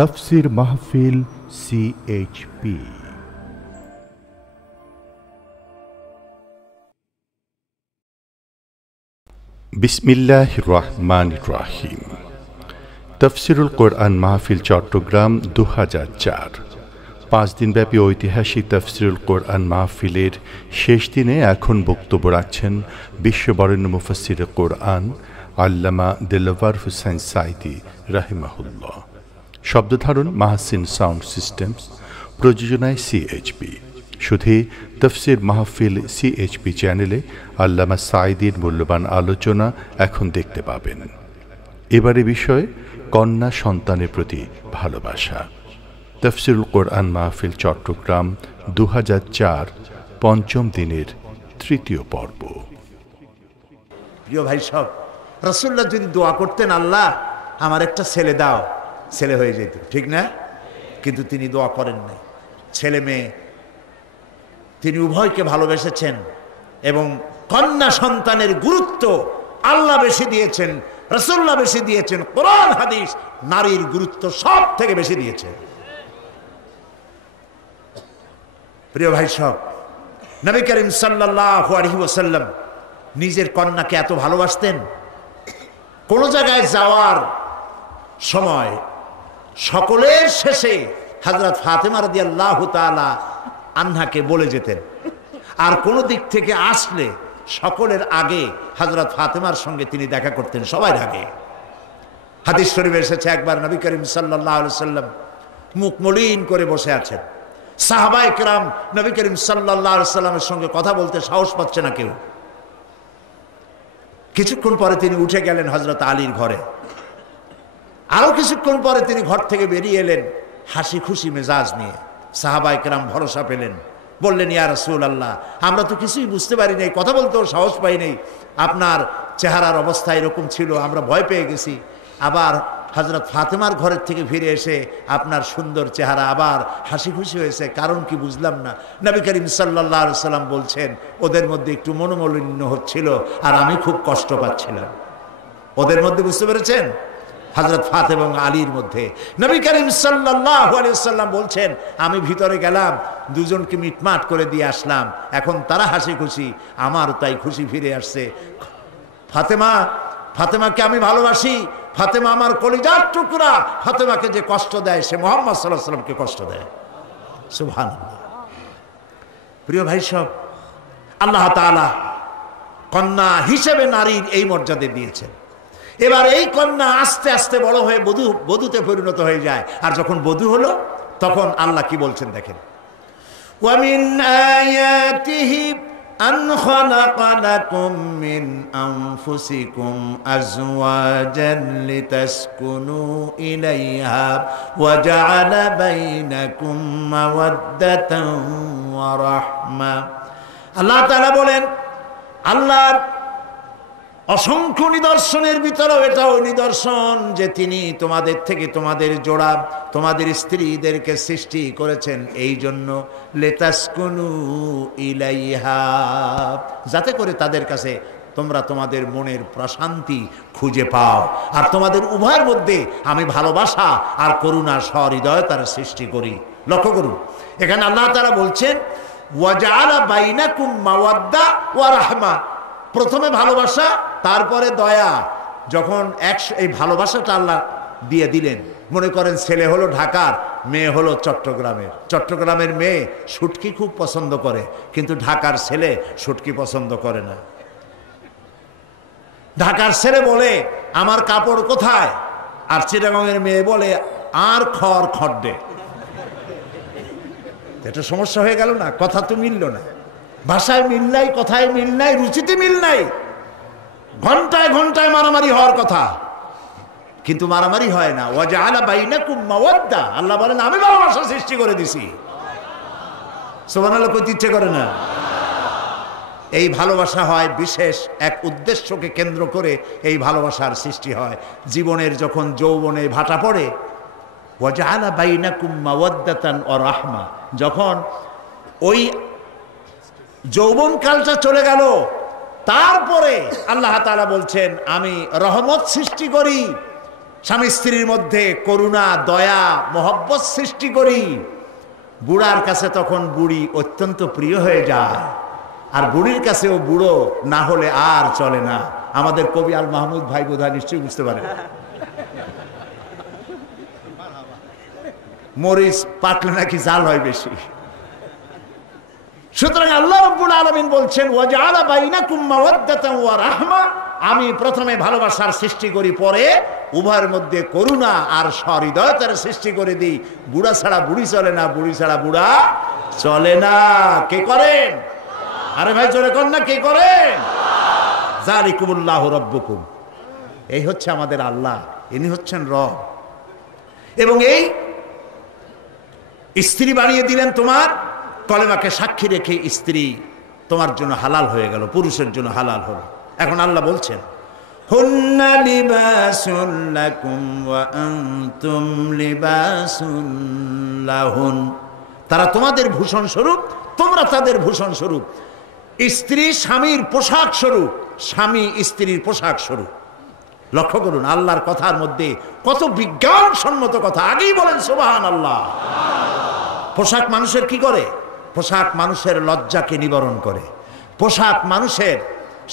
তাফসীর মাহফিল CHP। বিসমিল্লাহির রহমানির রহিম। তাফসীরুল কোরআন মাহফিল চট্টগ্রাম ২০০৪ ৫ দিনব্যাপী ঐতিহাসিক তাফসীরুল কোরআন মাহফিলের শেষ দিনে এখন বক্তব্য রাখছেন বিশ্ববরেণ্য মুফাসসিরে কোরআন আল্লামা দেলওয়ার হোসেন সাঈদী রাহিমাহুল্লাহ। শব্দধারণ মাহসিন সাউন্ড সিস্টেমস, প্রযোজনায় CHP। শুধু তাফসীর মাহফিল CHP চ্যানেলে আল্লামা সাঈদীর মূল্যবান আলোচনা এখন দেখতে পাবেন। এবারে বিষয় কন্যা সন্তানের প্রতি ভালোবাসা। তাফসীরুল কোরআন মাহফিল চট্টগ্রাম ২০০৪ পঞ্চম দিনের তৃতীয় পর্ব। প্রিয় ভাই সব, রাসূলুল্লাহ যদি দোয়া করতেন, আল্লাহ আমার একটা ছেলে দাও, ছেলে হয়ে যেত, ঠিক না? কিন্তু তিনি দোয়া করেন নাই। ছেলে মেয়ে তিনি উভয়কে ভালোবেসেছেন এবং কন্যা সন্তানের গুরুত্ব আল্লাহ বেশি দিয়েছেন, রাসূলুল্লাহ বেশি দিয়েছেন, কোরআন হাদিস নারীর গুরুত্ব সব থেকে বেশি দিয়েছেন। প্রিয় ভাই সব, নবী করিম সাল্লাল্লাহু আলাইহি ওয়াসাল্লাম নিজের কন্যাকে এত ভালোবাসতেন, কোন জায়গায় যাওয়ার সময় সকলের শেষে হযরত ফাতেমা রাদিয়াল্লাহু তাআলা আনহাকে বলে যেতেন, আর কোন দিক থেকে আসলে সকলের আগে হযরত ফাতেমার সঙ্গে তিনি দেখা করতেন, সবার আগে। হাদিস শরীফে এসেছে, একবার নবী করিম সাল্লাল্লাহু আলাইহি ওয়াসাল্লাম মুখ মলিন করে বসে আছেন। সাহাবায়ে কেরাম নবী করিম সাল্লাল্লাহু আলাইহি ওয়াসাল্লামের সঙ্গে কথা বলতে সাহস পাচ্ছে না কেউ। কিছুক্ষণ পরে তিনি উঠে গেলেন হযরত আলীর ঘরে। আরো কিছুক্ষণ পরে তিনি ঘর থেকে বেরিয়ে এলেন হাসি খুশি মেজাজ নিয়ে। সাহাবায়ে কেরাম ভরসা পেলেন, বললেন, ইয়া রাসূলুল্লাহ, আমরা তো কিছুই বুঝতে পারি নাই, কথা বলতেও সাহস পাই নাই, আপনার চেহারার অবস্থা এরকম ছিল, আমরা ভয় পেয়ে গেছি। আবার হযরত ফাতেমার ঘরের থেকে ফিরে এসে আপনার সুন্দর চেহারা, আবার হাসি খুশি হয়েছে, কারণ কি বুঝলাম না। নবী করিম সাল্লাল্লাহু আলাইহি ওয়াসাল্লাম বলছেন, ওদের মধ্যে একটু মনোমালিন্য হচ্ছিল আর আমি খুব কষ্ট পাচ্ছিলাম। ওদের মধ্যে, বুঝতে পেরেছেন, হযরত ফাতেমা এবং আলীর মধ্যে। নবী করিম সাল্লাল্লাহু আলাইহি ওয়াসাল্লাম বলছেন, আমি ভিতরে গেলাম, দুজনকে মিটমাট করে দিয়ে আসলাম, এখন তারা হাসি খুশি, আমার তাই খুশি ফিরে আসছে। ফাতেমাকে আমি ভালোবাসি, ফাতেমা আমার কলিজার টুকরা, ফাতেমাকে যে কষ্ট দেয় সে মুহাম্মদ সাল্লাল্লাহু আলাইহি ওয়াসাল্লামকে কষ্ট দেয়। সুবহানাল্লাহ। প্রিয় ভাই সব, আল্লাহ তাআলা কন্যা হিসেবে নারীর এই মর্যাদা দিয়েছেন। এবার এই কন্যা আস্তে আস্তে বড় হয়ে বধূতে পরিণত হয়ে যায়, আর যখন বধূ হলো তখন আল্লাহ কি বলছেন দেখেন, ওয়ামিন আয়াতিহি আন খালাকা লাকুম মিন আনফুসিকুম আজওয়াজান লিতাসকুনু ইলাইহা ওয়া জাআলা বাইনাকুম মাওয়াদ্দাতান ওয়া রাহমা। আল্লাহ তাআলা বলেন, আল্লাহর অসংখ্য নিদর্শনের ভিতরেও এটাও নিদর্শন যে তিনি তোমাদের থেকে তোমাদের জোড়া, তোমাদের স্ত্রীদেরকে সৃষ্টি করেছেন এই জন্য, লিতাসকুনু ইলাইহা, যাতে করে তাদের কাছে তোমরা তোমাদের মনের প্রশান্তি খুঁজে পাও, আর তোমাদের উভয়ের মধ্যে আমি ভালোবাসা আর করুণা সহৃদয়তার সৃষ্টি করি। লক্ষ্য করুন, এখানে আল্লাহ তাআলা বলছেন, ওয়া জাআলা বাইনাকুম মাওয়াদ্দা ওয়া রাহমা। প্রথমে ভালোবাসা, তারপরে দয়া। যখন এই ভালোবাসাটা আল্লাহ দিয়ে দিলেন, মনে করেন ছেলে হলো ঢাকার, মেয়ে হলো চট্টগ্রামের। চট্টগ্রামের মেয়ে শুটকি খুব পছন্দ করে, কিন্তু ঢাকার ছেলে শুটকি পছন্দ করে না। ঢাকার ছেলে বলে আমার কাপড় কোথায়, আর চিটাগাংয়ের মেয়ে বলে আর খড়ডে। এটা সমস্যা হয়ে গেল না? কথা তো মিলল না, ভাষায় মিল নাই, কথায় মিল নাই, রুচিতে মিল নাই। ঘন্টায় ঘন্টায় মারামারি হওয়ার কথা, কিন্তু মারামারি হয় না। ওয়া জাআলা বাইনাকুম মাওয়াদ্দা, আল্লাহ বলেন আমি ভালোবাসা সৃষ্টি করে দিছি। সুবহানাল্লাহ, কইতে ইচ্ছে করে না? এই ভালোবাসা হয় বিশেষ এক উদ্দেশ্যকে কেন্দ্র করে, এই ভালোবাসার সৃষ্টি হয়। জীবনের যখন যৌবনে ভাটা পড়ে, ওয়া জাআলা বাইনাকুম মাওয়াদ্দাতান ওয়া রাহমা, যখন ওই যৌবনকালটা চলে গেল, তারপরে আল্লাহ তাআলা বলছেন আমি রহমত সৃষ্টি করি। স্বামী স্ত্রীর মধ্যে করুণা, দয়া, মহব্বত সৃষ্টি করি, বুড়ার কাছে তখন বুড়ি অত্যন্ত প্রিয় হয়ে যায়, আর বুড়ির কাছেও বুড়ো না হলে আর চলে না। আমাদের কবি আল মাহমুদ ভাই বোধহয় নিশ্চয়ই বুঝতে পারেন, মরিচ পাকলে নাকি জাল হয় বেশি। সুতরাং আল্লাহ রাব্বুল আলামিন বলছেন ওয়াজআলা বাইনাকুম মাওয়াদ্দাতান ওয়া রাহমা, আমি প্রথমে ভালোবাসার সৃষ্টি করি, পরে উভয়ের মধ্যে করুণা আর সহৃদয়তার সৃষ্টি করে দিই। বুড়া ছাড়া বুড়ি চলে না, বুড়ি ছাড়া বুড়া চলে না। কে করেন? আরে ভাই জোরে কর না, কে করেন? যালিকুমুল্লাহু রাব্বুকুম, এই হচ্ছে আমাদের আল্লাহ, ইনি হচ্ছেন রব। এবং এই স্ত্রী বানিয়ে দিলেন তোমার, কলেমাকে সাক্ষী রেখে স্ত্রী তোমার জন্য হালাল হয়ে গেল, পুরুষের জন্য হালাল হলো। এখন আল্লাহ বলছেন হুন্না লিবাসুন লাকুম ওয়া আনতুম লিবাসুন লাহুন, তারা তোমাদের ভূষণ স্বরূপ, তোমরা তাদের ভূষণ স্বরূপ। স্ত্রী স্বামীর পোশাক স্বরূপ, স্বামী স্ত্রীর পোশাক স্বরূপ। লক্ষ্য করুন আল্লাহর কথার মধ্যে কত বিজ্ঞানসম্মত কথা। আগেই বলেন সুবহানাল্লাহ। পোশাক মানুষের কি করে? পোশাক মানুষের লজ্জাকে নিবারণ করে, পোশাক মানুষের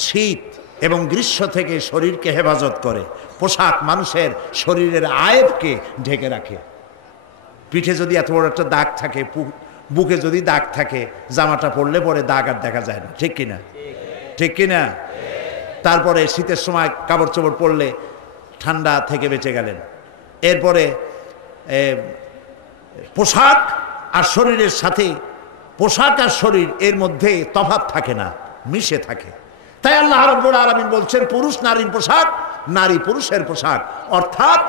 শীত এবং গ্রীষ্ম থেকে শরীরকে হেফাজত করে, পোশাক মানুষের শরীরের আয়েবকে ঢেকে রাখে। পিঠে যদি এত বড় একটা দাগ থাকে, বুকে যদি দাগ থাকে, জামাটা পরলে পরে দাগ আর দেখা যায় না, ঠিক কিনা? ঠিক কিনা? তারপরে শীতের সময় কাপড় চোপড় পরলে ঠান্ডা থেকে বেঁচে গেলেন। এরপরে পোশাক আর শরীরের সাথে, পোশাক আর শরীর এর মধ্যে তফাৎ থাকে না, মিশে থাকে। তাই আল্লাহ রাব্বুল আলামিন বলছেন পুরুষ নারীর পোশাক, নারী পুরুষের পোশাক। অর্থাৎ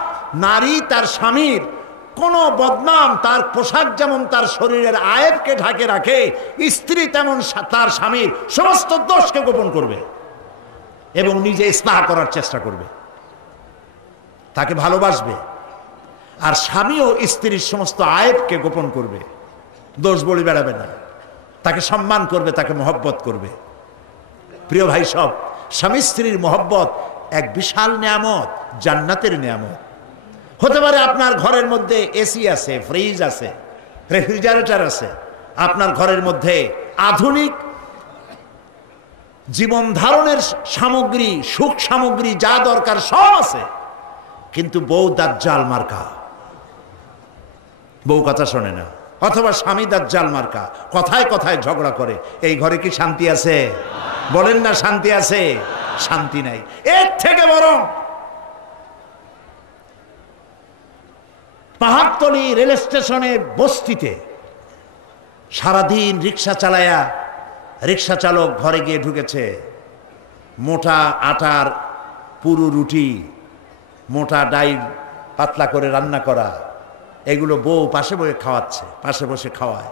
নারী তার স্বামীর কোনো বদনাম, তার পোশাক যেমন তার শরীরের আয়েবকে ঢাকে রাখে, স্ত্রী তেমন তার স্বামীর সমস্ত দোষকে গোপন করবে এবং নিজে ইসলাহ করার চেষ্টা করবে, তাকে ভালোবাসবে। আর স্বামীও স্ত্রীর সমস্ত আয়েবকে গোপন করবে, দোষ বলে বেড়াবে না, তাকে সম্মান করবে, তাকে মহব্বত করবে। প্রিয় ভাই সব, স্বামী স্ত্রীর মহব্বত এক বিশাল নিয়ামত, জান্নাতের নিয়ামত। হতে পারে আপনার ঘরের মধ্যে এসি আছে, ফ্রিজ আছে, রেফ্রিজারেটর আছে, আপনার ঘরের মধ্যে আধুনিক জীবন ধারণের সামগ্রী, সুখ সামগ্রী যা দরকার সব আছে, কিন্তু বউ দাজ্জাল মার্কা, বউ কথা শোনে না, অথবা স্বামী দাজ্জাল মার্কা, কথায় কথায় ঝগড়া করে। এই ঘরে কি শান্তি আছে? বলেন না শান্তি আছে? শান্তি নাই। এর থেকে বরং পাহাড়তলি রেল স্টেশনের বস্তিতে সারাদিন রিক্সা চালায়া রিক্সা চালক ঘরে গিয়ে ঢুকেছে, মোটা আটার পুরু রুটি, মোটা ডাইল পাতলা করে রান্না করা, এগুলো বউ পাশে বসে খাওয়াচ্ছে, পাশে বসে খাওয়ায়।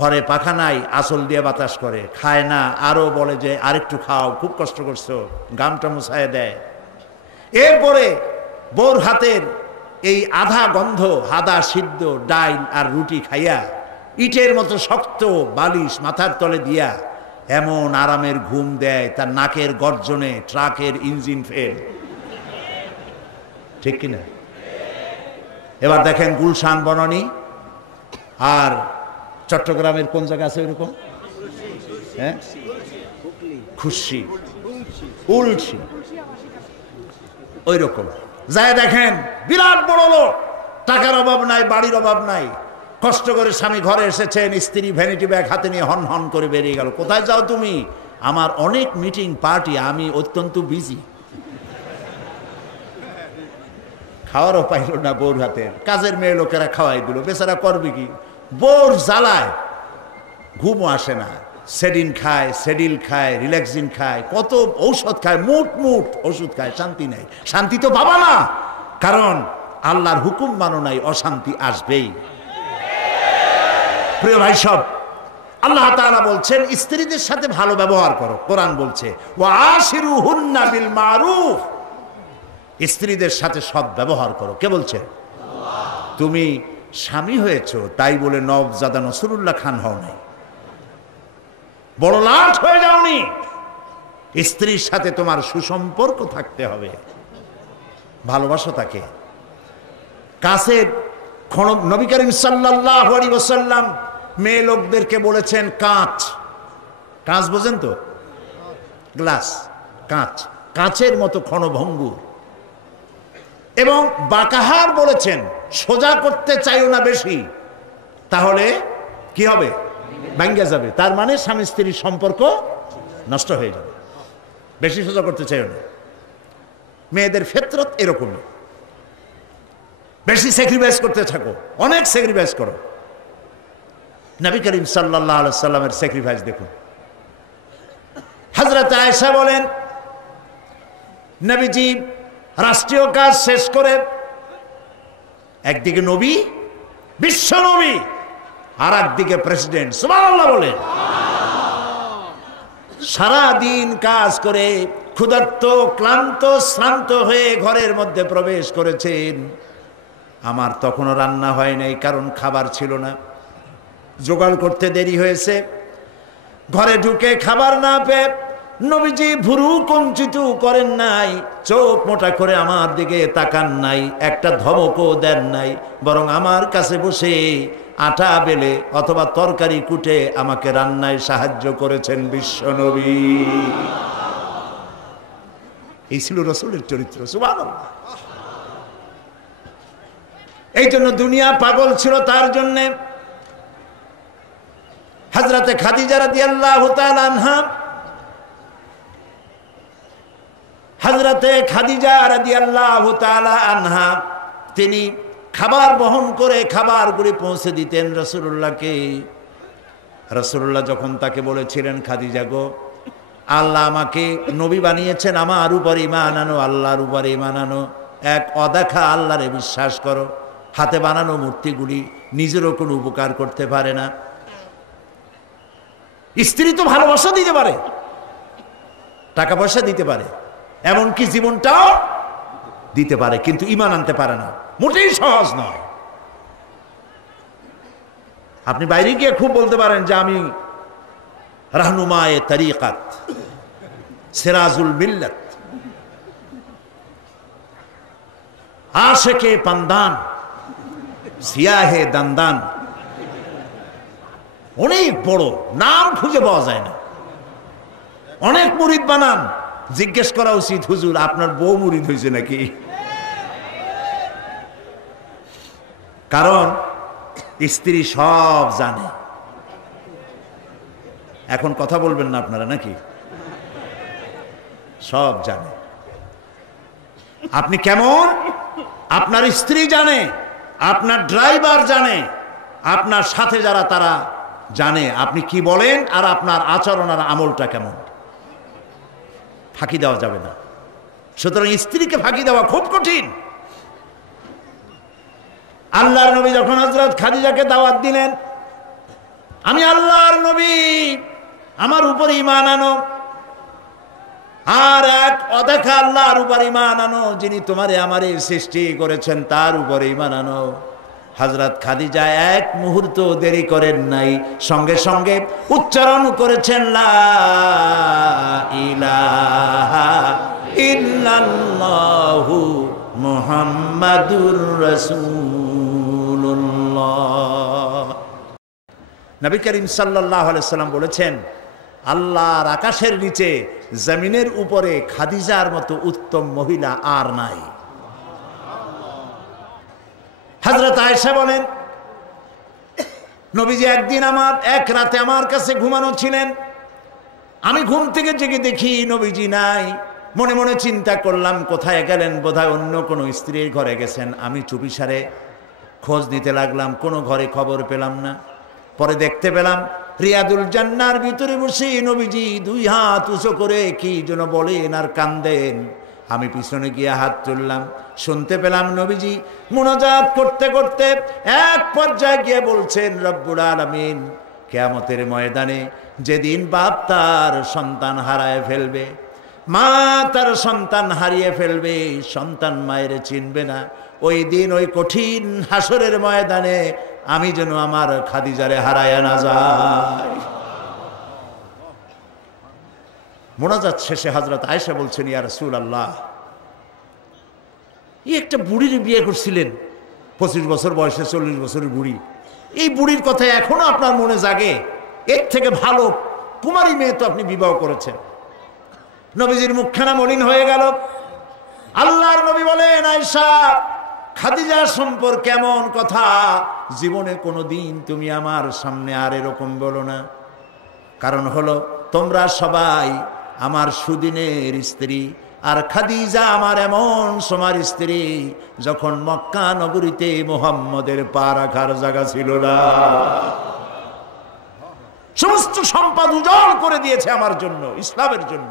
ঘরে পাখা নাই, আঁচল দিয়ে বাতাস করে, খায় না, আরো বলে যে আরেকটু খাও, খুব কষ্ট করছো, গামটা মুছায় দেয়। এরপরে বউর হাতের এই আধা গন্ধ হাদা সিদ্ধ ডাইল আর রুটি খাইয়া ইটের মতো শক্ত বালিশ মাথার তলে দিয়া এমন আরামের ঘুম দেয়, তার নাকের গর্জনে ট্রাকের ইঞ্জিন ফেল, ঠিক কিনা? এবার দেখেন গুলশান বনানী আর চট্টগ্রামের কোন জায়গা আছে ওইরকম, হ্যাঁ, খুশি উলসি, ওই রকম যায় দেখেন বিরাট বড় লোক, টাকার অভাব নাই, বাড়ির অভাব নাই, কষ্ট করে স্বামী ঘরে এসেছেন, স্ত্রী ভ্যানিটি ব্যাগ হাতে নিয়ে হন হন করে বেরিয়ে গেল। কোথায় যাও তুমি? আমার অনেক মিটিং পার্টি, আমি অত্যন্ত বিজি। খাওয়ারও পাইল না বউর হাতের, কাজের মেয়ে লোকেরা খাওয়াই দিল, বেচারা করবে কি? বউর জ্বালায় ঘুমও আসে না, সেডিন খায়, সেডিল খায়, রিল্যাক্সিন খায়, কত ঔষধ খায়, মুট মুট ওষুধ খায়, শান্তি নাই। শান্তি তো পাবা না, কারণ আল্লাহর হুকুম মানো নাই, অশান্তি আসবেই। প্রিয় ভাই সব, আল্লাহ তাআলা বলছেন স্ত্রীদের সাথে ভালো ব্যবহার করো। কোরআন বলছে ওয়া আশিরুহুন্না বিল মারুফ, স্ত্রীদের সাথে সৎ ব্যবহার করো। কে বলছে? তুমি স্বামী হয়েছ তাই বলে নবজাদা নসরুল্লাহ খান হও নাই, বড় লাট হয়ে যাওনি। স্ত্রীর সাথে তোমার সুসম্পর্ক থাকতে হবে। ভালোবাসো তাকে। কাছের নবী করিম সাল্লাল্লাহু আলাইহি ওয়াসাল্লাম মেয়ে লোকদেরকে বলেছেন কাঁচ, কাঁচ বোঝেন তো, গ্লাস, কাঁচ, কাঁচের মতো ক্ষণভঙ্গুর। এবং বাকাহার বলেছেন সোজা করতে চাইও না বেশি, তাহলে কি হবে, ভাঙ্গা যাবে। তার মানে স্বামী স্ত্রীর সম্পর্ক নষ্ট হয়ে যাবে। বেশি সোজা করতে চাইও না। মেয়েদের ফিতরত এরকমই, বেশি স্যাক্রিফাইস করতে থাকো, অনেক স্যাক্রিফাইস করো। নবী করিম সাল্লাল্লাহু আলাইহি সাল্লামের স্যাক্রিফাইস দেখুন। হযরত আয়েশা বলেন, নবীজি রাষ্ট্রীয় কাজ শেষ করে একদিকে নবী, বিশ্ব নবী, আর একদিকে প্রেসিডেন্ট, সুবহানাল্লাহ বলেন, সারা দিন কাজ করে ক্ষুধার্ত, ক্লান্ত, শ্রান্ত হয়ে ঘরের মধ্যে প্রবেশ করেছেন। আমার তখনও রান্না হয় নাই, কারণ খাবার ছিল না, জোগাড় করতে দেরি হয়েছে। ঘরে ঢুকে খাবার না পেয়ে নবীজি ভুরু কুঞ্চিত করেন নাই, চোখ মোটা করে আমার দিকে তাকান নাই, একটা ধমকও দেন নাই, বরং আমার কাছে বসে আটা বেলে অথবা তরকারি কুটে আমাকে রান্নায় সাহায্য করেছেন বিশ্ব নবী। এই ছিল রাসূলের চরিত্র, সুবহানাল্লাহ। এই জন্য দুনিয়া পাগল ছিল তার জন্যে। হযরতে খাদিজা রাদিয়াল্লাহু তাআলা আনহা, হযরতে খাদিজা রাদিয়াল্লাহু তাআলা আনহা, তিনি খাবার বহন করে খাবারগুলি পৌঁছে দিতেন রাসূলুল্লাহকে। রাসূলুল্লাহ যখন তাকে বলেছিলেন, খাদিজা গো, আল্লাহ আমাকে নবী বানিয়েছেন, আমার উপর ঈমান আনো, আল্লাহর উপর ঈমান আনো, এক অদেখা আল্লাহরে বিশ্বাস করো। হাতে বানানো মূর্তিগুলি নিজেরও কোনো উপকার করতে পারে না। স্ত্রী তো ভালোবাসা দিতে পারে, টাকা পয়সা দিতে পারে, এমনকি জীবনটাও দিতে পারে, কিন্তু ঈমান আনতে পারে না। মোটেই সহজ নয়। আপনি বাইরে গিয়ে খুব বলতে পারেন যে আমি রাহনুমায়ে তরিকাত, সিরাজুল মিল্লাত, আশিকে পান্দান, সিয়াহে দান্দান, অনেক বড়, নাম খুঁজে পাওয়া যায় না। অনেক মুরিদ বানান, জিজ্ঞেস করা উচিত, হুজুর আপনার বউ মুরিদ হয়েছে নাকি? কারণ স্ত্রী সব জানে। এখন কথা বলবেন না আপনারা নাকি? সব জানে। আপনি কেমন আপনার স্ত্রী জানে, আপনার ড্রাইভার জানে, আপনার সাথে যারা তারা জানে আপনি কি বলেন আর আপনার আচরণ আর আমলটা কেমন। ফাঁকি দেওয়া যাবে না। সুতরাং স্ত্রীকে ফাঁকি দেওয়া খুব কঠিন। আল্লাহর নবী যখন হযরত খাদিজাকে দাওয়াত দিলেন, আমি আল্লাহর নবী, আমার উপর ঈমান আনো, আর এক অদেখা আল্লাহর উপর ঈমান আনো, যিনি তোমারে আমারে সৃষ্টি করেছেন তার উপর ঈমান আনো। হযরত খাদিজা এক মুহূর্ত দেরি করেন নাই, সঙ্গে সঙ্গে উচ্চারণ করেছেন লা ইলাহা ইল্লাল্লাহু মুহাম্মাদুর রাসূলুল্লাহ। নবী করিম সাল্লাল্লাহু আলাইহি সাল্লাম বলেছেন, আল্লাহর আকাশের নিচে জমিনের উপরে খাদিজার মতো উত্তম মহিলা আর নাই। হযরত আয়েশা বলেন, নবীজি একদিন এক রাতে আমার কাছে ঘুমানো ছিলেন। আমি ঘুম থেকে জেগে দেখি নবীজি নাই। মনে মনে চিন্তা করলাম কোথায় গেলেন, বোধহয় অন্য কোনো স্ত্রীর ঘরে গেছেন। আমি চুপিসারে খোঁজ নিতে লাগলাম, কোনো ঘরে খবর পেলাম না। পরে দেখতে পেলাম রিয়াদুল জান্নার ভিতরে বসে নবীজি দুই হাত উঁচু করে কি যেন বলেন আর কান্দেন। আমি পিছনে গিয়ে হাত তুললাম, শুনতে পেলাম নবীজি মুনাজাত করতে করতে এক পর্যায়ে গিয়ে বলছেন, রব্বুল আলামিন, কিয়ামতের ময়দানে যেদিন বাপ তার সন্তান হারায় ফেলবে, মা তার সন্তান হারিয়ে ফেলবে, সন্তান মায়ের চিনবে না, ওই দিন ওই কঠিন হাসরের ময়দানে আমি যেন আমার খাদিজারে হারায়া না যাই। মোনাজাত শেষে হযরত আয়েশা বলছেন, ইয়া রাসূলুল্লাহ, এই একটা বুড়ির বিয়ে করছিলেন, 25 বছর বয়সে, 40 বছরের বুড়ি। এই বুড়ির কথা এখনো আপনার মনে জাগে? এর থেকে ভালো কুমারী মেয়ে তো আপনি বিবাহ করেছেন। নবীজির মুখখানা মলিন হয়ে গেল। আল্লাহর নবী বলেন, আয়েশা, খাদিজা সম্পর্কে এমন কথা জীবনে কোনোদিন তুমি আমার সামনে আর এরকম বলো না। কারণ হলো, তোমরা সবাই আমার সুদিনের স্ত্রী, আর খাদিজা আমার এমন সময়ের স্ত্রী যখন মক্কা নগরীতে মুহাম্মদের পা রাখার জায়গা ছিল না। সমস্ত সম্পদ উজাড় করে দিয়েছে আমার জন্য, ইসলামের জন্য।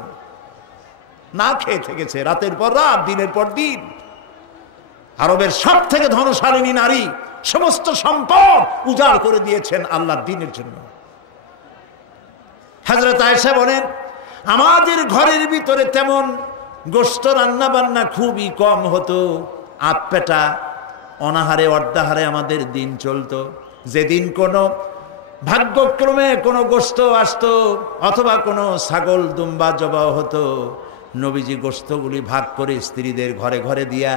না খেয়ে থেকেছে রাতের পর রাত, দিনের পর দিন। আরবের সব থেকে ধনশালিনী নারী, সমস্ত সম্পদ উজাড় করে দিয়েছেন আল্লাহর দ্বীনের জন্য। হযরত আয়েশা বলেন, আমাদের ঘরের ভিতরে তেমন গোশত রান্না বান্না খুবই কম হতো। আধপেটা অনাহারে অর্ধাহারে আমাদের দিন চলতো। যেদিন কোনো ভাগ্যক্রমে কোনো গোশত আসতো অথবা কোনো ছাগল দুম্বা জবাও হতো, নবীজি গোশতগুলি ভাগ করে স্ত্রীদের ঘরে ঘরে দিয়া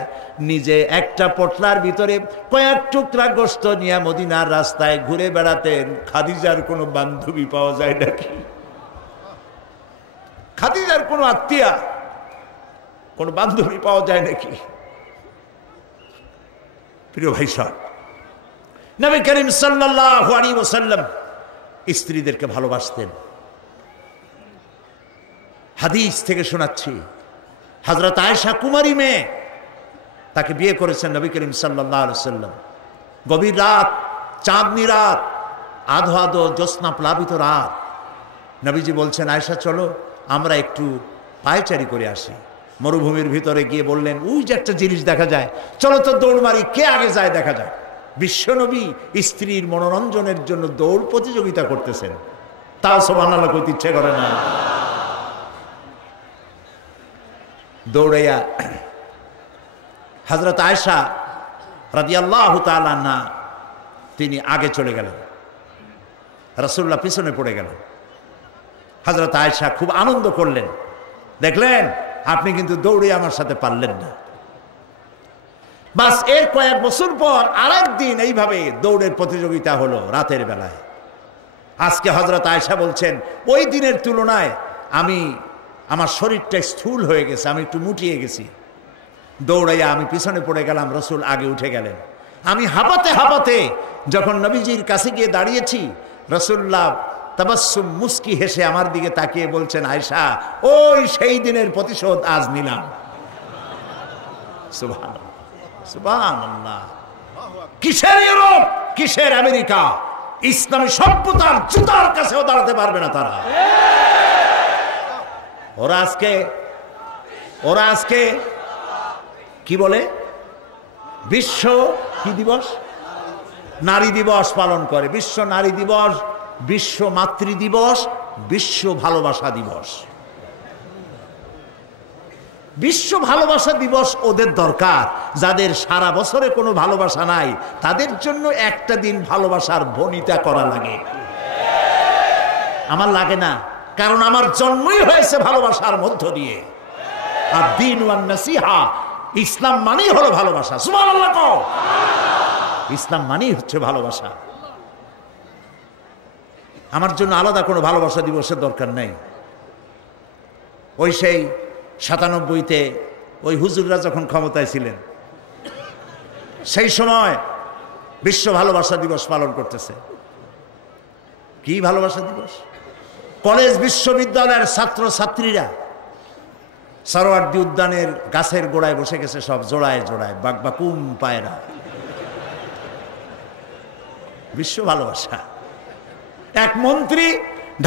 নিজে একটা পটলার ভিতরে কয়েক টুকরা গোশত নিয়ে মদিনার রাস্তায় ঘুরে বেড়াতেন। খাদিজার কোনো বান্ধবী পাওয়া যায় নাকি? খাদিজার কোনো আত্মীয়া, কোন বান্ধবী পাওয়া যায় নাকি? প্রিয় ভাই সাহেব, নবী করিম সাল্লাল্লাহু আলাইহি ওয়াসাল্লাম স্ত্রীদেরকে ভালোবাসতেন। হাদিস থেকে শোনাচ্ছি, হযরত আয়েশা কুমারী মেয়ে, তাকে বিয়ে করেছেন নবী করিম সাল্লাল্লাহু আলাইহি ওয়াসাল্লাম। গভীর রাত, চাঁদনি রাত, আধো আধো জ্যোৎস্না প্লাবিত রাত, নবীজি বলছেন, আয়েশা চলো আমরা একটু পায়চারি করে আসি। মরুভূমির ভিতরে গিয়ে বললেন, ওই যে একটা জিনিস দেখা যায়, চলো তো দৌড় মারি, কে আগে যায় দেখা যায়। বিশ্বনবী স্ত্রীর মনোরঞ্জনের জন্য দৌড় প্রতিযোগিতা করতেছেন, তাও সুবহানাল্লাহ কইতে ইচ্ছে করে না। দৌড়াইয়া হযরত আয়েশা রাদিয়াল্লাহু তাআলা আনহা তিনি আগে চলে গেলেন, রাসূলুল্লাহ পিছনে পড়ে গেলেন। হযরত আয়েশা খুব আনন্দ করলেন, দেখলেন আপনি কিন্তু দৌড়ে আমার সাথে পারলেন না। বাস এর কয়েক বছর পর আরেকদিন এইভাবে দৌড়ের প্রতিযোগিতা হলো রাতের বেলায়। আজকে হযরত আয়েশা বলছেন, ওই দিনের তুলনায় আমার শরীরটা স্থূল হয়ে গেছে, আমি একটু মুটিয়ে গেছি। দৌড়াইয়া আমি পিছনে পড়ে গেলাম, রাসূল আগে উঠে গেলেন। আমি হাঁপাতে হাঁপাতে যখন নবীজির কাছে গিয়ে দাঁড়িয়েছি, রাসূলুল্লাহ তাবাসসুম মুস্কি হেসে আমার দিকে তাকিয়ে বলছেন, আয়েশা, ওই সেই দিনের প্রতিশোধ আজ নিলাম। সুবহানাল্লাহ, সুবহানাল্লাহ। কিসের ইউরোপ, কিসের আমেরিকা, ইসলামী সভ্যতার জুতার কাছেও দাঁড়াতে পারবে না তারা। ওরা আজকে কি বলে, বিশ্ব কি দিবস, নারী দিবস পালন করে। বিশ্ব নারী দিবস, বিশ্ব মাতৃ দিবস, বিশ্ব ভালোবাসা দিবস। বিশ্ব ভালোবাসা দিবস ওদের দরকার, যাদের সারা বছরে কোনো ভালোবাসা নাই, তাদের জন্য একটা দিন ভালোবাসার বনিতা করা লাগে। আমার লাগে না, কারণ আমার জন্মই হয়েছে ভালোবাসার মধ্য দিয়ে। আর দ্বীন ওয়ান নাসিহা, ইসলাম মানেই হলো ভালোবাসা। সুবহানাল্লাহ কও। ইসলাম মানেই হচ্ছে ভালোবাসা। আমার জন্য আলাদা কোনো ভালোবাসা দিবসের দরকার নেই। ওই সেই 97-তে ওই হুজুররা যখন ক্ষমতায় ছিলেন, সেই সময় বিশ্ব ভালোবাসা দিবস পালন করতেছে। কি ভালোবাসা দিবস? কলেজ বিশ্ববিদ্যালয়ের ছাত্র ছাত্রীরা সরোয়ার্দী উদ্যানের গাছের গোড়ায় বসে গেছে, সব জোড়ায় জোড়ায় বাকবাকুম পায়রা। বিশ্ব ভালোবাসা। এক মন্ত্রী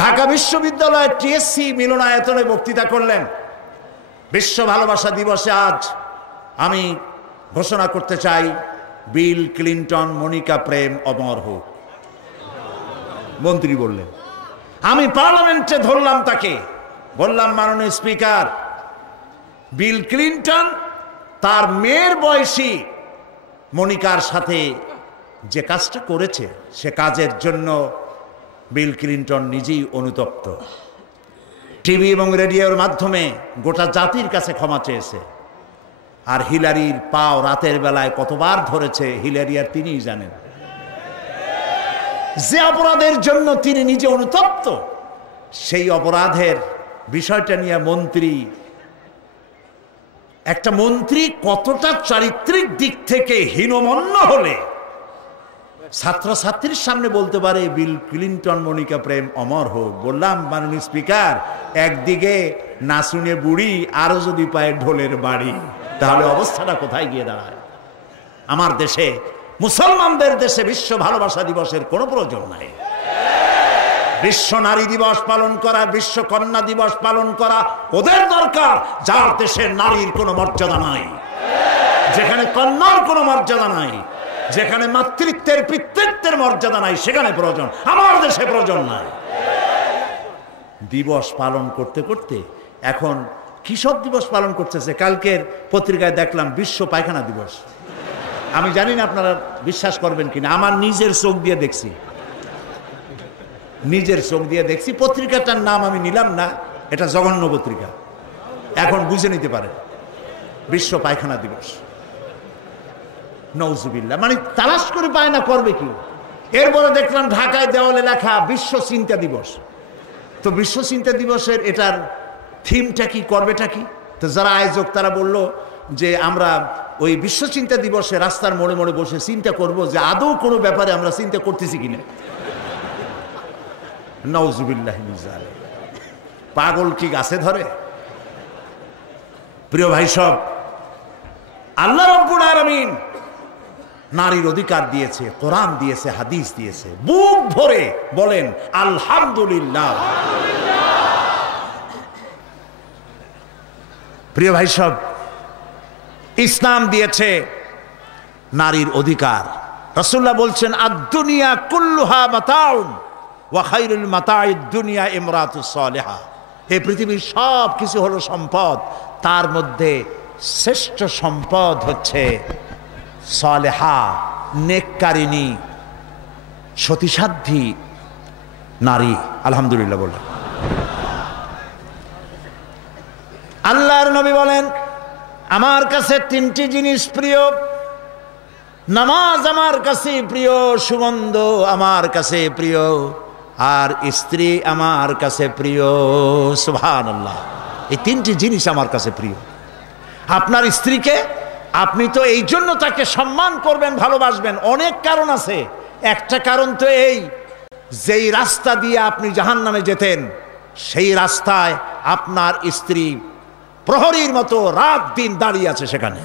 ঢাকা বিশ্ববিদ্যালয়ের টিএসসি মিলনায়তনে বক্তৃতা করলেন, বিশ্ব ভালোবাসা দিবসে আজ আমি ঘোষণা করতে চাই, বিল ক্লিনটন মনিকা প্রেম অমর হোক। মন্ত্রী বললেন, আমি পার্লামেন্টে ধরলাম তাকে, বললাম, মাননীয় স্পিকার, বিল ক্লিনটন তার মেয়ের বয়সী মনিকার সাথে যে কাজটা করেছে, সে কাজের জন্য বিল ক্লিনটন নিজেই অনুতপ্ত। টিভি এবং রেডিওর মাধ্যমে গোটা জাতির কাছে ক্ষমা চেয়েছে। আর হিলারির পাও রাতের বেলায় কতবার ধরেছে হিলারি আর তিনিই জানেন। যে অপরাধের জন্য তিনি নিজে অনুতপ্ত, সেই অপরাধের বিষয়টা নিয়ে একটা মন্ত্রী কতটা চারিত্রিক দিক থেকে হীনমন্য হলে ছাত্রছাত্রীর সামনে বলতে পারে বিল ক্লিন্টন মনিকা প্রেম অমর হোক। বললাম মাননীয় স্পিকার, একদিকে নাচুনে বুড়ি, আরো যদি পায় ঢোলের বাড়ি, তাহলে অবস্থাটা কোথায় গিয়ে দাঁড়ায়? আমার দেশে, মুসলমানদের দেশে বিশ্ব ভালোবাসা দিবসের কোনো প্রয়োজন নাই। বিশ্ব নারী দিবস পালন করা, বিশ্ব কন্যা দিবস পালন করা ওদের দরকার, যার দেশে নারীর কোনো মর্যাদা নাই, যেখানে কন্যার কোনো মর্যাদা নাই, যেখানে মাতৃত্বের পিতৃত্বের মর্যাদা নাই, সেখানে প্রয়োজন। আমার দেশে প্রয়োজন নাই। দিবস পালন করতে করতে এখন কৃষক দিবস পালন করতেছে। কালকের পত্রিকায় দেখলাম বিশ্ব পায়খানা দিবস। আমি জানি না আপনারা বিশ্বাস করবেন কিনা, আমার নিজের চোখ দিয়ে দেখছি, পত্রিকাটার নাম আমি নিলাম না, এটা জঘন্য পত্রিকা, এখন বুঝে নিতে পারে। বিশ্ব পায়খানা দিবস, নওজুবিল্লাহ, মানে তালাশ করে পায় না, করবে কি? এরপরে দেখলাম ঢাকায় দেওয়ালে লেখা বিশ্ব চিন্তা দিবস। তো বিশ্ব চিন্তা দিবসের এটার থিমটা কি, করবেটা কি? তো যারা আয়োজক তারা বলল যে আমরা ওই বিশ্ব চিন্তা দিবসে রাস্তার মোড়ে মোড়ে বসে চিন্তা করব যে আদৌ কোনো ব্যাপারে আমরা চিন্তা করতেছি কিনা। নাউজুবিল্লাহ মিন যালিক। পাগল কি গাছে ধরে? প্রিয় ভাই সব, আল্লাহ রাব্বুল আলামিন নারীর অধিকার দিয়েছে, কোরআন দিয়েছে, হাদিস দিয়েছে। বুক ভরে বলেন আলহামদুলিল্লাহ। প্রিয় ভাই সব, ইসলাম দিয়েছে নারীর অধিকার। রাসূলুল্লাহ বলছেন আদ-দুনিয়া কুল্লুহা মাতাউন ওয়া খায়রুল মাতাইদ দুনিয়া ইমরাতুস সালিহা। এই পৃথিবীর সব কিছু হলো সম্পদ, তার মধ্যে শ্রেষ্ঠ সম্পদ হচ্ছে সালেহা, নেককারিনী, সতীসাধ্যী নারী। আলহামদুলিল্লাহ বলেন। আল্লাহর নবী বলেন আমার কাছে তিনটি জিনিস প্রিয়, নামাজ আমার কাছে প্রিয়, সুগন্ধ আমার কাছে প্রিয়, আর স্ত্রী আমার কাছে প্রিয়। সুবহানাল্লাহ। এই তিনটি জিনিস আমার কাছে প্রিয়। আপনার স্ত্রীকে আপনি তো এই জন্য তাকে সম্মান করবেন, ভালোবাসবেন, অনেক কারণ আছে। একটা কারণ তো এই, যেই রাস্তা দিয়ে আপনি জাহান্নামে যেতেন সেই রাস্তায় আপনার স্ত্রী প্রহরীর মতো রাত দিন দাঁড়িয়ে আছে, সেখানে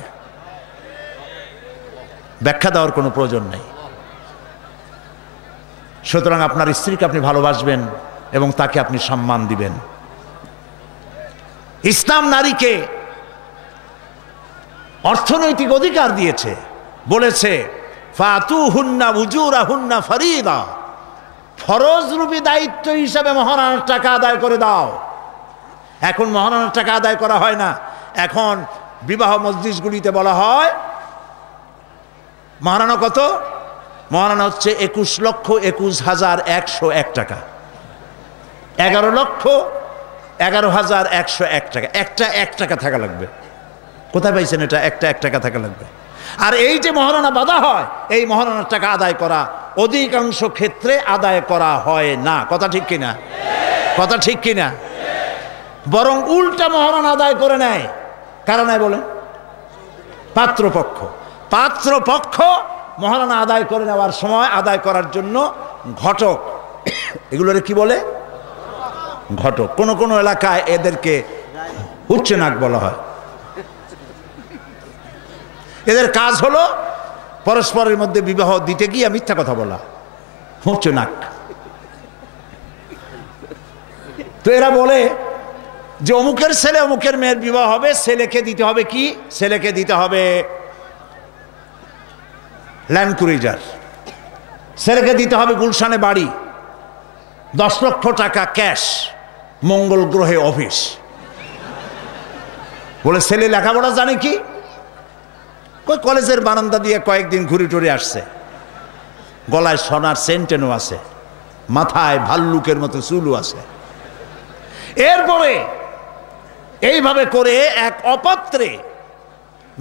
ব্যাখ্যা দেওয়ার কোনো প্রয়োজন নেই। সুতরাং আপনার স্ত্রীকে আপনি ভালোবাসবেন এবং তাকে আপনি সম্মান দিবেন। ইসলাম নারীকে অর্থনৈতিক অধিকার দিয়েছে, বলেছে ফাতুহুন্না উজুরাহুন্না ফরিদা, ফরজরূপী দায়িত্ব হিসাবে মহারানার টাকা আদায় করে দাও। এখন মহারানার টাকা আদায় করা হয় না, এখন বিবাহ মজলিসগুলিতে বলা হয় মহারানা কত? মহারানা হচ্ছে 21,21,101 টাকা, 11,11,101 টাকা। একটা 1 টাকা থাকা লাগবে। কোথায় পাইছেন এটা? একটা 1 টাকা থাকা লাগবে। আর এই যে মহারানা বাঁধা হয়, এই মহারানার টাকা আদায় করা অধিকাংশ ক্ষেত্রে আদায় করা হয় না। কথা ঠিক কিনা? কথা ঠিক কিনা? বরং উল্টা মহারানা আদায় করে নেয়। কারণ বলেন পাত্রপক্ষ। পাত্রপক্ষ মহারানা আদায় করে নেওয়ার সময় আদায় করার জন্য ঘটক, এগুলোরে কি বলে? ঘটক। কোন কোন এলাকায় এদেরকে উচ্চে নাক বলা হয়। এদের কাজ হলো পরস্পরের মধ্যে বিবাহ দিতে গিয়ে মিথ্যা কথা বলা, উচ্চ নাক। তো এরা বলে যে অমুকের ছেলে অমুকের মেয়ের বিবাহ হবে, ছেলেকে দিতে হবে কি? ছেলেকে দিতে হবে ল্যান্ড ক্রুইজার, ছেলেকে দিতে হবে গুলশানে বাড়ি, 10 লক্ষ টাকা ক্যাশ, মঙ্গল গ্রহে অফিস। বলে ছেলে লেখাপড়া জানে কি? কলেজের বারান্দা দিয়ে কয়েকদিন ঘুরে টুরে আসছে, গলায় সোনার সেন্টেনও আছে, মাথায় ভাল্লুকের মতো চুলও আছে। এরপরে এইভাবে করে এক অপাত্রে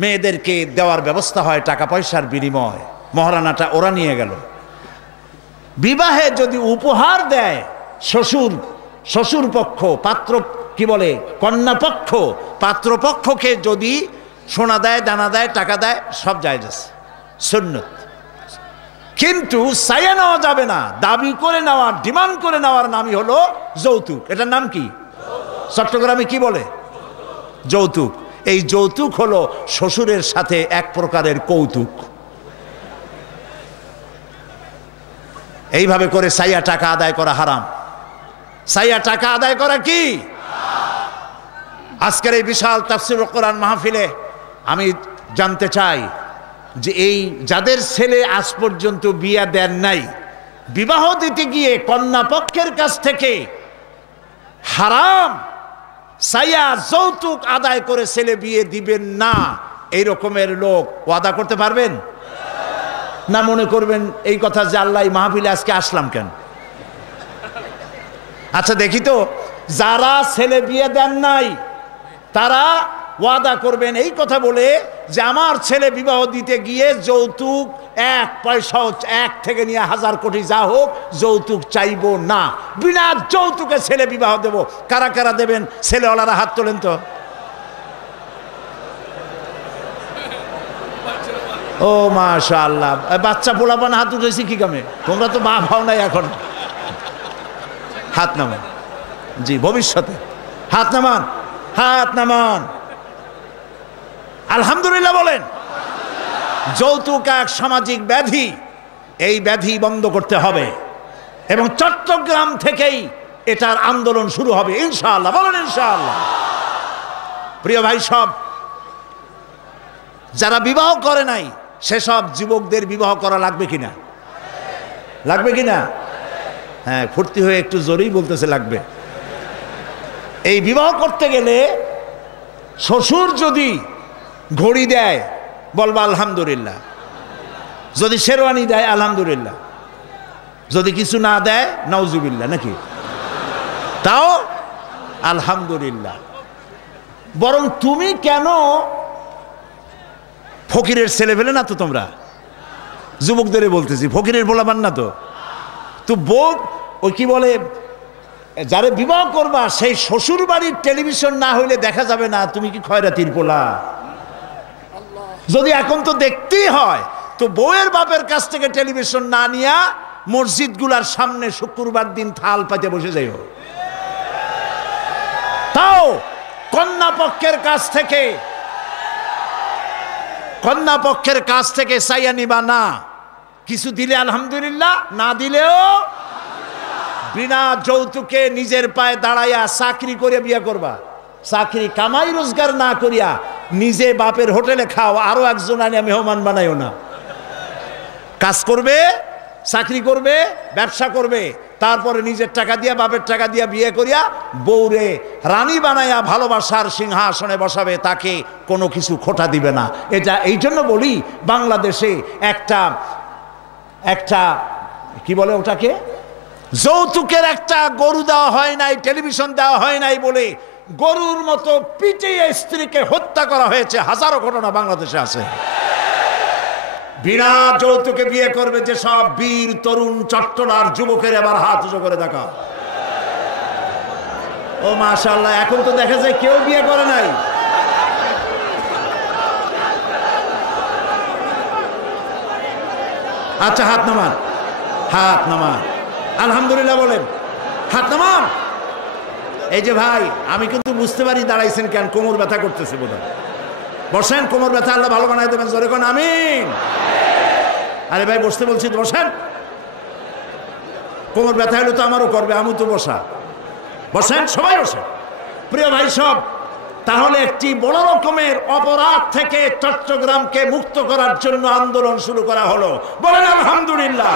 মেয়েদেরকে দেওয়ার ব্যবস্থা হয় টাকা পয়সার বিনিময়, মহারানাটা ওরা নিয়ে গেল। বিবাহে যদি উপহার দেয় শ্বশুর পক্ষ, পাত্র কি বলে কন্যা পক্ষ, পাত্রপক্ষকে যদি সোনা দেয়, দানা দেয়, টাকা দেয়, সব জায়েজ আছে, সুন্নত। কিন্তু চাইয়া নেওয়া যাবে না, দাবি করে নেওয়া, ডিমান্ড করে নেওয়ার নামই হলো যৌতুক। এটার নাম কি? চট্টগ্রামে কি বলে? যৌতুক। এই যৌতুক হলো শ্বশুরের সাথে এক প্রকারের কৌতুক। এইভাবে করে চাইয়া টাকা আদায় করা হারাম। চাইয়া টাকা আদায় করা কি? আজকের এই বিশাল তাফসীরুল কোরআন মাহফিলে আমি জানতে চাই যে এই যাদের ছেলে আজ পর্যন্ত বিয়ে দেন নাই, বিবাহ দিতে গিয়ে কন্যা পক্ষের কাছ থেকে হারাম চাইয়া যৌতুক আদায় করে ছেলে বিয়ে দিবেন না, এই রকমের লোক ওয়াদা করতে পারবেন না? মনে করবেন এই কথা যে আল্লাহ মাহফিলে আজকে আসলাম কেন? আচ্ছা দেখি তো, যারা ছেলে বিয়ে দেন নাই তারা ওয়াদা করবেন এই কথা বলে যে আমার ছেলে বিবাহ দিতে গিয়ে যৌতুক এক পয়সাও, এক থেকে নিয়ে 1000 কোটি যা হোক, যৌতুক চাইব না, বিনা যৌতুকে ছেলে বিবাহ দেব। কারা কারা দেবেন? ছেলেওয়ালারা হাত তোলেন তো। ও মাশাআল্লাহ, বাচ্চা পোলাপান হাত উঠেছি কি কামে? তোমরা তো মা ভাও নাই এখন। হাত নামান। জি, ভবিষ্যতে হাত নামান, হাত নামান। আলহামদুলিল্লাহ বলেন। যৌতুক এক সামাজিক ব্যাধি, এই ব্যাধি বন্ধ করতে হবে এবং চট্টগ্রাম থেকেই এটার আন্দোলন শুরু হবে ইনশাআল্লাহ। বলেন ইনশাআল্লাহ। প্রিয় ভাই সব, যারা বিবাহ করে নাই সেসব যুবকদের বিবাহ করা লাগবে কিনা? লাগবে কিনা? হ্যাঁ, ফুর্তি হয়ে একটু জোরেই বলতেছে লাগবে। এই বিবাহ করতে গেলে শ্বশুর যদি ঘড়ি দেয় বলবা আলহামদুলিল্লাহ, যদি শেরওয়ানি দেয় আলহামদুলিল্লাহ, যদি কিছু না দেয় নাউজুবিল্লাহ, নাকি? তাও আলহামদুলিল্লাহ। বরং তুমি কেন ফকিরের ছেলে ফেলে না তো? তোমরা যুবকদের বলতেছি, ফকিরের বলাবান না তো। তো বউ ওই কি বলে, যারে বিবাহ করবা সেই শ্বশুর বাড়ির টেলিভিশন না হইলে দেখা যাবে না তুমি কি খয়রাতির পোলা। যদি এখন তো দেখতেই হয়, তো বউয়ের বাপের কাছ থেকে টেলিভিশন না নিয়া মসজিদ গুলার সামনে শুক্রবার দিন থাল পাতে বসে যাইও। তাও কন্যা পক্ষের কাছ থেকে চাইয়া নিবা না। কিছু দিলে আলহামদুলিল্লাহ, না দিলেও বিনা যৌতুকে নিজের পায়ে দাঁড়াইয়া চাকরি করে বিয়ে করবা। চাকরি কামাই রোজগার না করিয়া নিজে বাপের হোটেলে খাও, আরো একজন আনিয়া মেহমান বানাইও না। কাজ করবে, চাকরি করবে, ব্যবসা করবে, তারপরে নিজের টাকা দিয়া, বাপের টাকা দিয়া বিয়ে করিয়া বউরে রানী বানাইয়া ভালোবাসার সিংহাসনে বসাবে, তাকে কোনো কিছু খোটা দিবে না। এটা এই জন্য বলি, বাংলাদেশে একটা কি বলে ওটাকে, যৌতুকের একটা গরু দেওয়া হয় নাই, টেলিভিশন দেওয়া হয় নাই বলে গরুর মতো পিটিয়ে স্ত্রীকে হত্যা করা হয়েছে। হাজারো ঘটনা বাংলাদেশে আছে। বিনা যৌতুকে বিয়ে করবে যে সব বীর তরুণ চট্টলার যুবকের এবার হাত উঁচু করে দেখা। ও মাশাআল্লাহ, এখন তো দেখা যায় কেউ বিয়ে করে নাই। আচ্ছা হাত নামান, হাত নামান, আলহামদুলিল্লাহ বলেন, হাত নামান। এই যে ভাই, আমি কিন্তু বুঝতে পারি দাঁড়াইছেন কেন, কোমর ব্যথা করতেছে বোধহয়। বসেন, কোমর ব্যথা আল্লাহ ভালো বানাই দেবেন, জোরে কোন আমিন। আরে ভাই বসতে বলছি, বসেন। কোমর ব্যথা হলে তো আমারও করবে, আমি তো বসা। বসেন, সবাই বসেন। প্রিয় ভাই সব, তাহলে একটি বড় রকমের অপরাধ থেকে চট্টগ্রামকে মুক্ত করার জন্য আন্দোলন শুরু করা হলো। বলেন আলহামদুলিল্লাহ।